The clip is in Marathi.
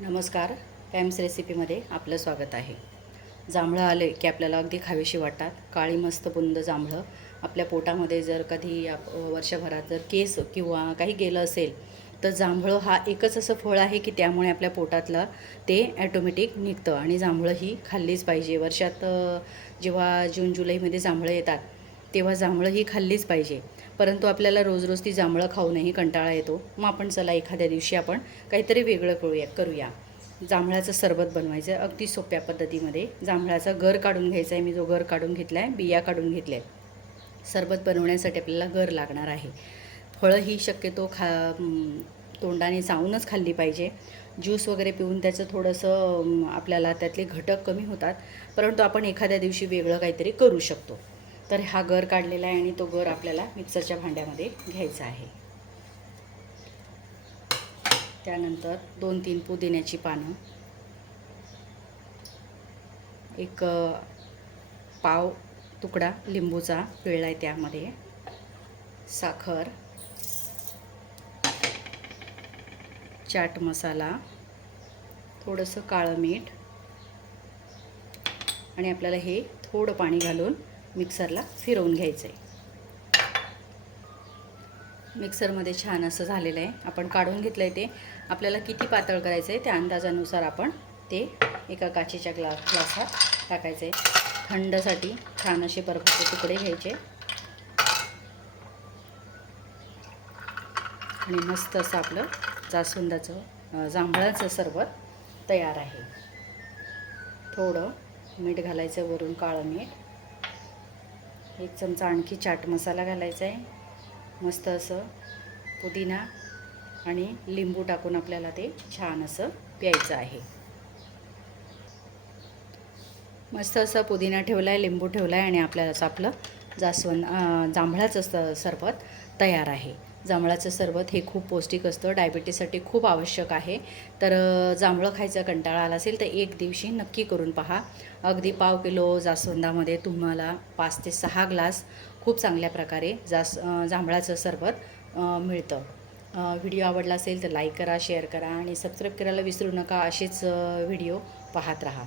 नमस्कार पॅम्स रेसिपीमध्ये आपलं स्वागत आहे. जांभळं आले की आपल्याला अगदी खावीशी वाटतात. काळी मस्त बुंद जांभळं. आपल्या पोटामध्ये जर कधी आप- वर्षभरात जर केस किंवा काही गेलं असेल तर जांभळं हा एकच असं फळ आहे की त्यामुळे आपल्या पोटातलं ते ॲटोमॅटिक निघतं. आणि जांभळं ही खाल्लीच पाहिजे. वर्षात जेव्हा जून जुलैमध्ये जांभळं येतात तेव्हा जांभळं ही खाल्लीच पाहिजे. परंतु आपल्याला रोज रोज ती जांभळं खाऊनही कंटाळा येतो. मग आपण चला एखाद्या दिवशी आपण काहीतरी वेगळं करूया करूया. जांभळाचं सरबत बनवायचं आहे अगदी सोप्या पद्धतीमध्ये. जांभळाचा गर काढून घ्यायचा आहे. मी जो गर काढून घेतला आहे बिया काढून घेतल्या आहेत सरबत बनवण्यासाठी आपल्याला गर लागणार आहे. फळं ही शक्यतो खा तोंडाने चावूनच खाल्ली पाहिजे. ज्यूस वगैरे पिऊन त्याचं थोडंसं आपल्याला त्यातले घटक कमी होतात. परंतु आपण एखाद्या दिवशी वेगळं काहीतरी करू शकतो. तर हा गर काढलेला आहे आणि तो गर आपल्याला मिक्सरच्या भांड्यामध्ये घ्यायचा आहे. त्यानंतर दोन तीन पुदिन्याची पानं एक पाव तुकडा लिंबूचा पिळला आहे त्यामध्ये साखर चाट मसाला थोडंसं काळं मीठ आणि आपल्याला हे थोडं पाणी घालून मिक्सरला फिरवून घ्यायचं आहे. मिक्सरमध्ये छान असं झालेलं आहे. आपण काढून घेतलं आहे ते. आपल्याला किती पातळ करायचं आहे त्या अंदाजानुसार आपण ते एका काचेच्या ग्ला ग्लासात टाकायचं आहे. थंडसाठी छान असे बर्फाचे तुकडे घ्यायचे. आणि मस्त असं आपलं जास्वंदाचं जांभळाचं सरबत तयार आहे. थोडं मीठ घालायचं वरून काळं मीठ. एक चमचा आणखी चाट मसाला घालायचा आहे. मस्त असं पुदिना आणि लिंबू टाकून आपल्याला ते छान असं प्यायचं आहे. मस्त असं पुदिना ठेवला आहे लिंबू ठेवला आहे आणि आपल्याला असं आपलं जास्वंद जांभळाचं स सरबत तयार आहे. जांभळाचं सरबत हे खूप पौष्टिक असतं. डायबिटीसाठी खूप आवश्यक आहे. तर जांभळं खायचा कंटाळा आला असेल तर एक दिवशी नक्की करून पहा. अगदी पाव किलो जास्वंदामध्ये तुम्हाला पाच ते सहा ग्लास खूप चांगल्या प्रकारे जास जांभळाचं सरबत मिळतं. व्हिडिओ आवडला असेल तर लाईक करा शेअर करा आणि सबस्क्राईब करायला विसरू नका असेच व्हिडिओ पाहत राहा.